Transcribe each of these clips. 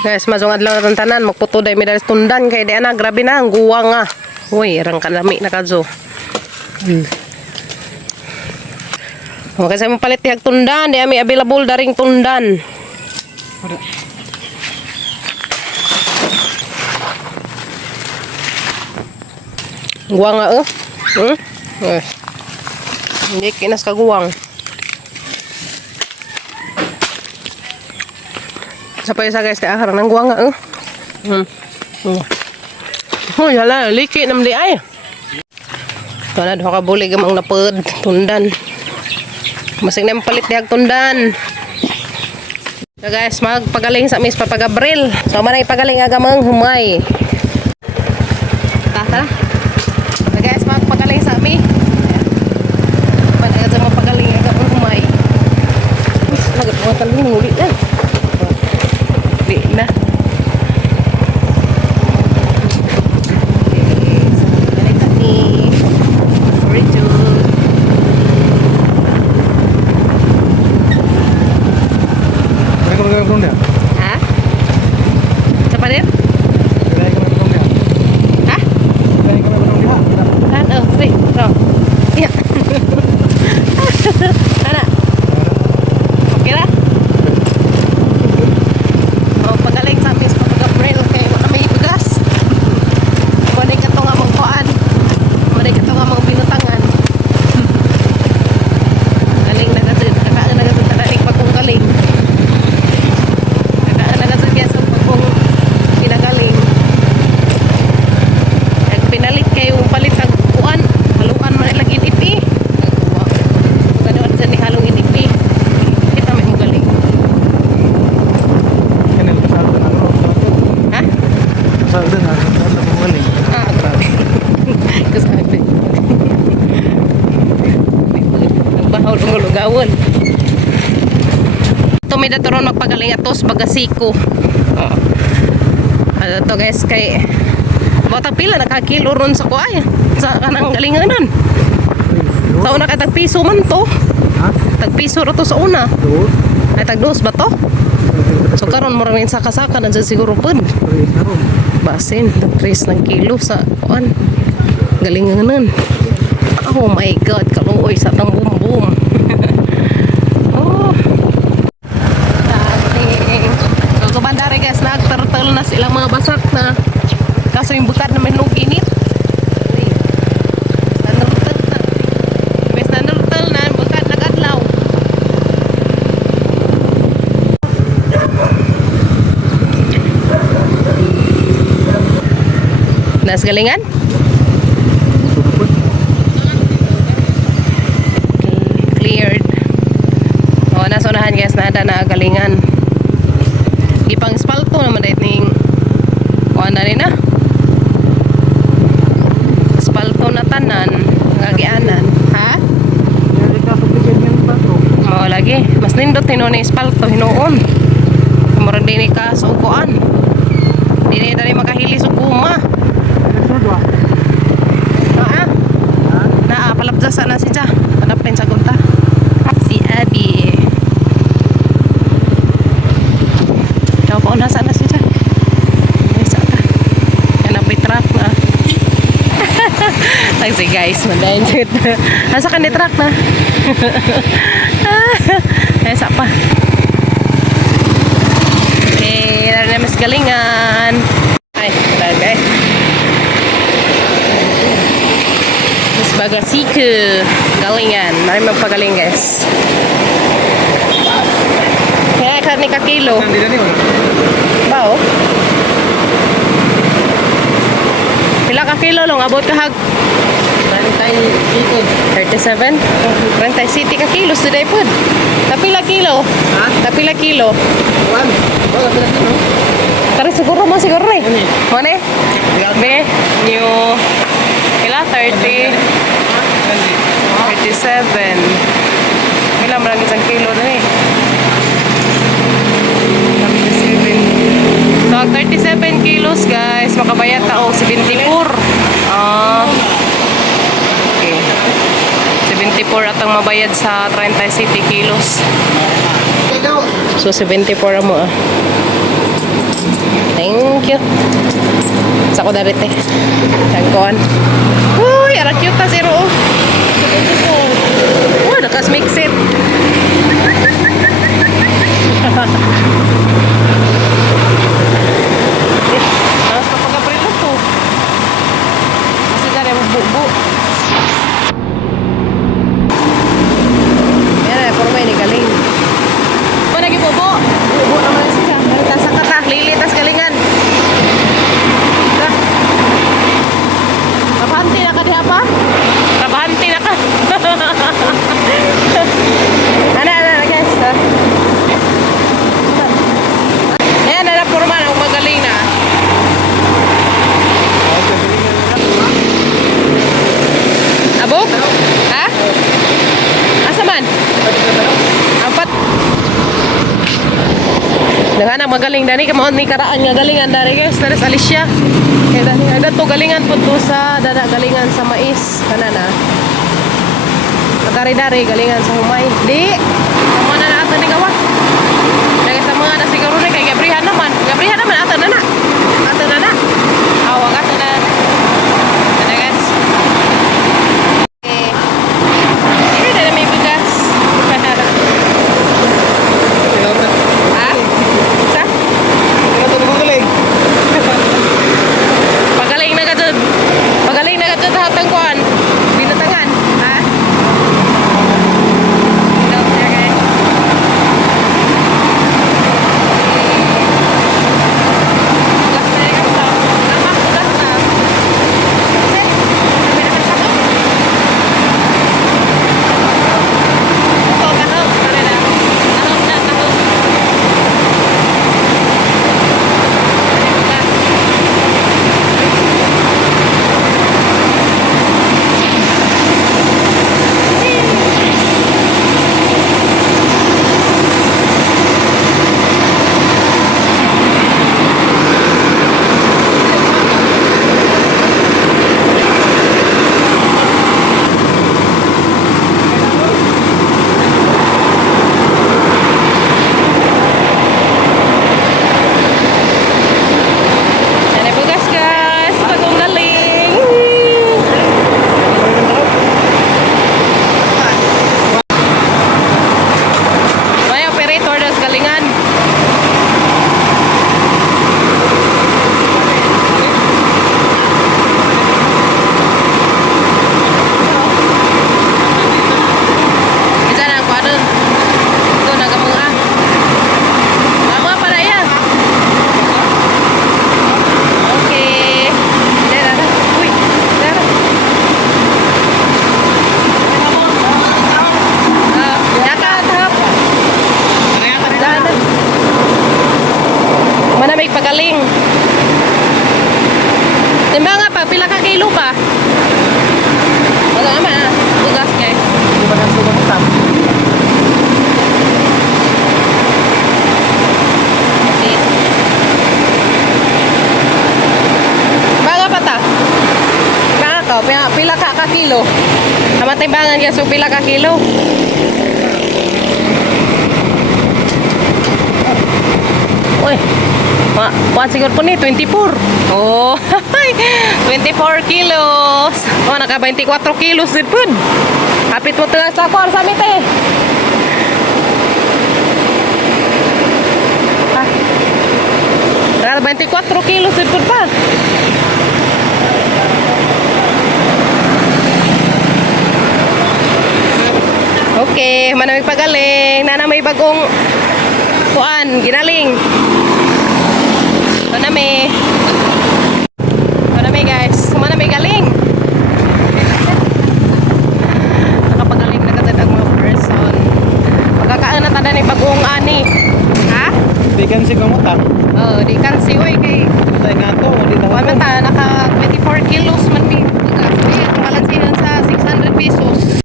Guys, masungad lang natin tanan. Magputo day mi dari tundan kay di ana. Grabe na, ang guwang nga. Uy, rang kanami na kadso. Okay, sa mong palit tihag tundan. Di ami available daring tundan. Guwang nga, oh. Hindi kinas ka guwang. Sa pa isa guys, tiakar ng guwang nga, oh. Oh, yala, liki nam di ay. Kana do ka buli gamang napud tundan. Masing na palit diag tundan. So guys, magpagaling sa Miss Papa Gabriel. So manay pagaling agamang humay. Tara. So guys, magpagaling sa mi. Manay sa magpagaling agamang humay. Magpagaling ng ulit na. Di na. Hah? Siapa dia? Hah? Kan, wait, bro. Iya. Mana? Oke lah. Oh, pagaling sa Miss Papa Gabriel kay wala may bugas. Kunin ka to nga mong kuan. Kunin ka to nga mong binutangan. Galing na kasi, kakaan na kasi tanaik pa kung galing. Pinalit kayo palit ang kuan haluan man lagi ipi ganoon sa ni halong ipi kita may magaling kanil pasado na ha pasado na magaling grabe kasabi bahaw lumulugawon tumida turon magpagaling atos bagasiko ano to guys kay bata pila nakakilo ron sa kuay sa kanang galinganan. Sa una ka tagpiso man to. ha Tagpiso ra to sa una. do Ay tagdos ba to? So karon mo rin saka-saka na dyan siguro pud. Basin, tagtris ng kilo sa kuan. Galinganan. Oh my god, kaluoy sa tang boom. Oh. Dating. So kubandari guys, nagturtle na silang mga basak na. Kaso yung bukad naman nung init. Nanurtal na. Bes nanurtal na, bukad nag-adlaw. Nas galingan? Okay, cleared. O, nasunahan guys na ada na galingan. Ipang espalto naman dahil ning kuha na rin na. Espalto na tanan, ngagianan. Ha? Oo, lagi. Mas nindot hinuon ni espalto, hinuon. Murag din ka sukuan. Dili tadi makahili sukuma. Naa, palabdasa na si Cha. Hanapin sa gunta. Si Abby. Ikaw po, nasa na si Cha? Nasa ka. Hanapin truck na. Thanks guys, mandayin dito. Nasa ka ni truck na. Nasa pa. Okay, na mas galingan. Ay, bagay. Mas bagasiku. Galingan. Mari magpagaling guys. Kaya ka ni kakilo. Bao? Pila ka kilo long abot ka hag 37? 30 city ka kilo today pod. Tapila kilo? Ha? Tapila kilo? 1. Wala pila kilo. Tara siguro mo siguro eh. Mone? Be, new pila 30. 37. Pila marang isang kilo na eh. 37. So 37 kilos guys, makabayad taong 74. Okay. 74 atang mabayad sa 30 city kilos. So 74 mo ah. Thank you. Sa ko darit eh. Tagkoan. Uy, ara cute ta zero. Oh, nakas mix it. Mas kapag-aprilo to. Kasi dari bubu. Yan, puro may galing. Apa lagi bobo? Bobo naman siya. Tas sa kata, lilitas galingan. Dah. Trabahanti na ka diha pa? Trabahanti na ka. Ana, guys. Ayan, na purma na magaling na. Abok? Ha? Asa man? Apat. Dengan magaling dani kamo ni karaan nga galingan dari guys, dari sa Alicia. Kaya dani ada to galingan pud to sa dada galingan sa mais kanana. Dari galingan sa humay. Di. Amo na ato ni gawa. Dari sa mga na siguro ni kay Gabrihan naman. Gabrihan naman ato na na. Ato na na. Awag ato na. Kada guys. Ini dari may bigas. Ha? Sa? Pagaling na ka dyan. Pagaling na ka dyan sa hatang kuhan. Binatangan. Ha? Okay. Gas na yung kapsa. Tama, gas na. Kasi, kami na kapsa to. Ito, kahok. Tara na. Kahok na, kahok. Yan ay bugas guys. Bagong galing. May operator das galingan. Isa na ako ano. Ito nagamunga. Tama para yan. Okay. Dara. Uy. Dara. Nakatap. Dara. Mana may pagaling. Timba nga pa, pila ka kilo pa? Wala naman ah. Bugas guys. Di ba nang sumutang? Okay. Baga pa ta? Baga ka, pila ka kilo? Tama timbangan niya, so pila ka kilo? Uy, siguro po ni 24. Oh, 24 kilos. Oh, naka 24 kilos din po. Kapit mo tengah sa kuwan sa mite. Naka 24 kilos din po pa. Okay, manamig pagaling. Nana may bagong kuan, ginaling. Manami. Manami guys. Manami galing. Nakapagaling na katad ang mga person. Pagkakaan na tada ni bagong ani. Ha? Di kan si kamutang. Oh, di kan si uy kay. Matay nga to. Di na Kuan man ta naka 24 kilos man bi. Kasi ang balansihan sa 600 pesos.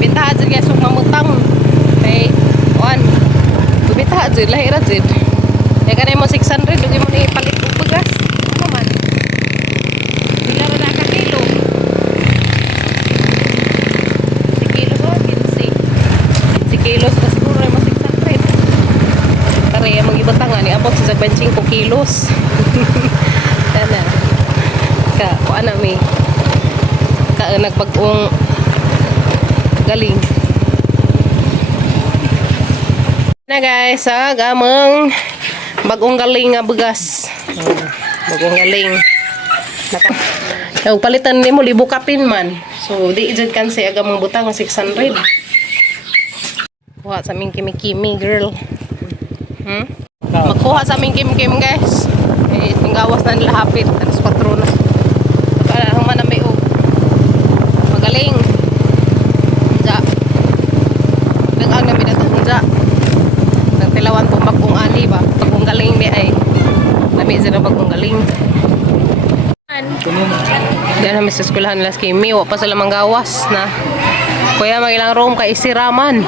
Bintahan jud guys ug mamutang. Kay kuan. Bintahan jud lahira jud. Ya kanay mo 600 dugi mo ni palit og bugas. Ano man? Pila ra ka kilo? 10 kilos o 15. 15 kilos pa siguro mo 600. Kare ang ibutang ani abot sa 2.5 kilos. Kana. Kuan na mi. Nagbag-ong galing. Na guys, gamang bagong galing nga bugas. Bagong galing. Yung palitan nimo libo kapin man. So di jud kan si agamang butang nga 600. Kuha sa aming kimi-kimi girl. Magkuha sa aming kim-kim guys. Itong gawas na nila hapit. Alas 4 na. Para human na may og. Magaling. Ja. Nag-ang namin na ito. Ja. Nagtilawan po bagong ani ba. Bagong galing di ay. Nami sila bagong galing. Diyan namin sa eskwelahan nila Kimi. Wa pa sila manggawas na. Kuya magilang room kay isiraman.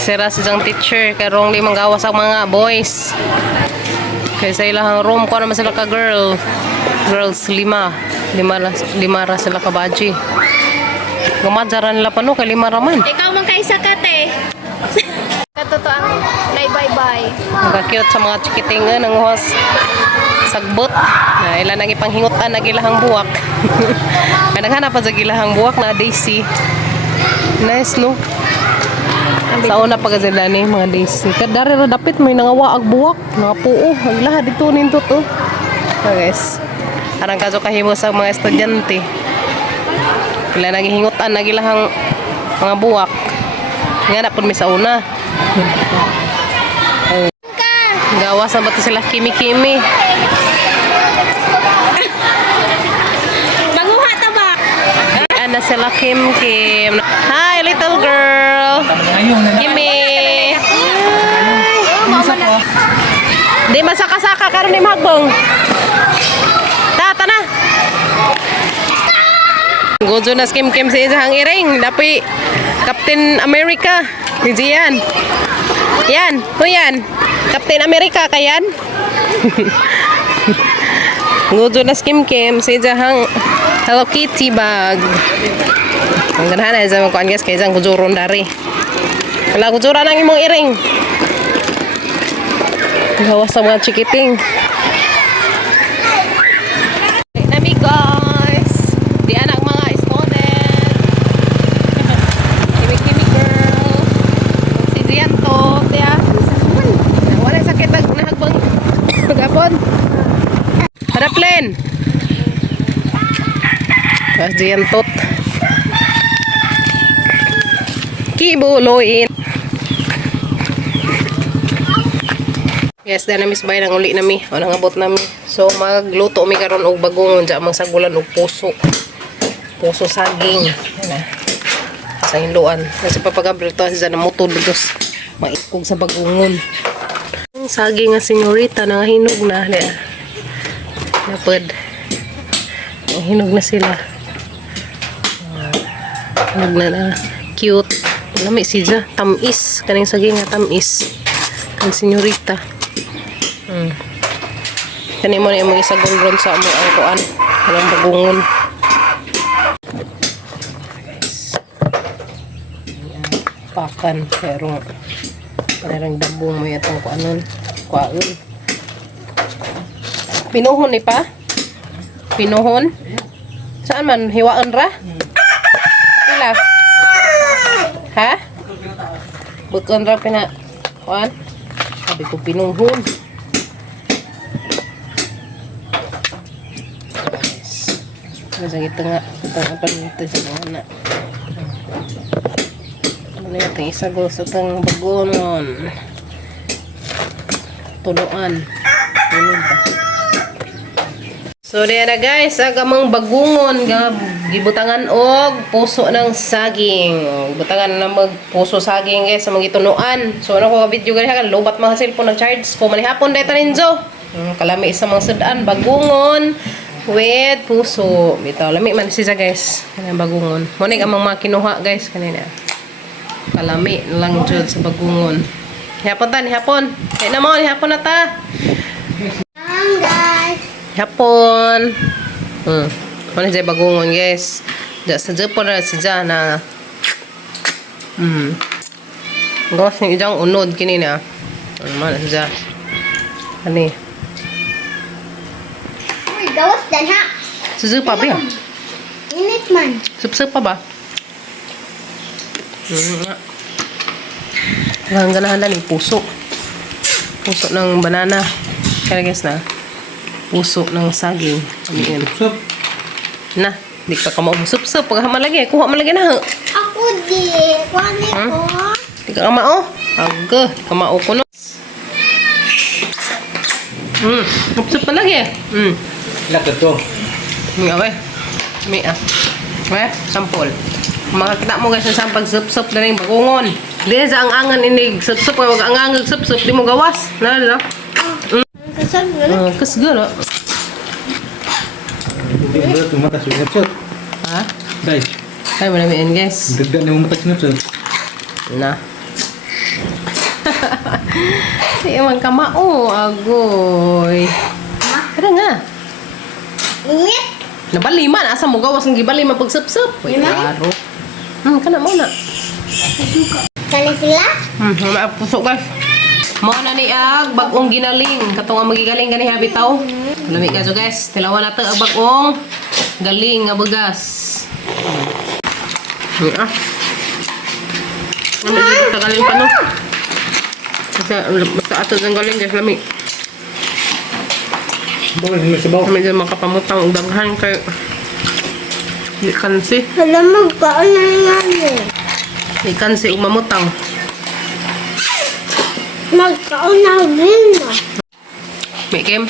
Sira si isang teacher. Kaya rong di manggawas ang mga boys. Kaya sa ilang room ko naman sila ka girl. Girls 5. Lima ra sila ka baji. Gumadjaran nila pa no. Kay 5 raman. Ikaw man kay sakate. Katotoang bye-bye. Nagka-cute sa mga chikitingan ng host. Sagbot. Na ilan nang ipanghingutan na gilahang buwak. Kaya naghanap pa sa gilahang buwak na Daisy. Nice no? Sa una pa kasi ni mga Daisy. Kadari ra dapit may nangawa ag buwak. Mga puo. Aglaha dito ninto to. Guys. Arang kaso kahimo sa mga estudyante. Ilan nang hingutan na gilahang mga buwak. Nga na po may sa una. Gawas na ba ito sila kimi-kimi? Banguha ta ba? Ana sila Kim-Kim. Hi little girl. Kimi. Di masaka-saka karon ni magbong. Tata na. Gojo na Kim-Kim sa isang iring. Dapi Captain America. Diyan. Yan. Huyan. Captain America kayan. Gojo na Kim-Kim sa isang Hello Kitty bag. Ang ganahan na sa mga kuan guys kaya isang gujuron dari. Wala gujura nang imong iring. Gawas sa mga chikiting. Nami guys. Di anak mga student. Kimi-kimi girl. Si Dian to. Tiya. Wala sakit nahagbang. Gapon. Para plane. Pas Dian tot. Kibuloyin. Yes, dahil namis bay nang uli nami. O nangabot nami. So, magluto mi karon og bagong dya magsagulan og puso. Puso saging. Yan na. Sa hinluan. Kasi papagabril to sa namutod dos. Maikog sa bagungon. Ang saging nga senyorita na hinog na. Napad. Ang hinog na sila. Hinog na. Cute. Lami siya. Tamis. Kaning saging nga tamis. Ang senyorita. Kani mo na yung isagol ron sa mo ang kuan. Walang bagungon. Pakan. Pero parang dabong mo yatong kuanon. Kuaon. Pinuhon ni pa? Pinuhon? Saan man? Hiwaan ra? Pila? Ha? Bukon ra pina kuan? Sabi ko pinuhon. Masang ito nga. Itong apa nito sa mga na. Ano yung isagol sa itong bagonon. Tuluan. Tulog ba? So, diyan na guys. Agamang bagungon. Gibutangan og puso ng saging. Butangan na magpuso saging guys sa mga itunuan. So, ano ko video gani ha? Lobat mga cellphone nag-charge ko. Manihapon dito ninyo. Kalami sa mga sudan. Bagungon. With puso. Bitaw, lami man siya guys. Kanang bagungon. Muna ang mga kinuha guys. Kanina. Kalami lang dyan sa bagungon. Hapon ta, ni hapon. Kaya na mo, ni hapon na ta. Guys. Hapon. Muna siya bagungon guys. Diyan sa Japon na siya na gawas ng ijang unod kinina. Ano man siya. Ani. Uy, gawas dan ha. Susu pa ba? Init man. Sup pa ba? Ang ganahan na ni puso. Puso ng banana. Kaya guys na. Puso ng saging. Amin. Sup. Na, di ka kamausap pag hamalagi. Kuha malagi na. Ako di. Kuhanin ko. Di ka kamao. Aga, di ka kamao ko no. Sup pa lagi. Lakat to. May away. May May, sampol. Makakita mo guys sa pag-sup-sup na rin bagungon. Di sa ang angan inig sup-sup. Kaya mag-angang sup-sup. Di mo gawas. Na. Kasal mo na. Kasgala. Hindi mo ito mata sinapsot. Ha? Guys, Ay, malamiin guys. dagdag na mo mata sinapsot. Na. Di man kamao. Agoy. Tara nga. Init. Nabaliman. Asa mo gawas ng gibaliman pag sup-sup. Uy, klaro. Kana mo na. Kali sila? Pusok guys. Mao na ni ag bagong ginaling. Katong ang magigaling gani habitaw. Lami ka so guys. Tilawan nato ang bagong galing nga bugas. Lami dito sa galing pa no. Basta ato ng galing guys lami. Bakit hindi sabaw? Lami dyan makapamutang og daghan kay di kansi. Alam mo, kaon na yan eh. Di kansi og mamutang. Magkaon na rin na. May Kim.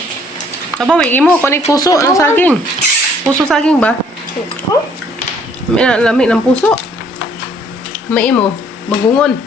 Aba, may Kim mo. Kunik puso. Anong saging? Puso saging ba? May lami ng puso. May mo. Bagungon.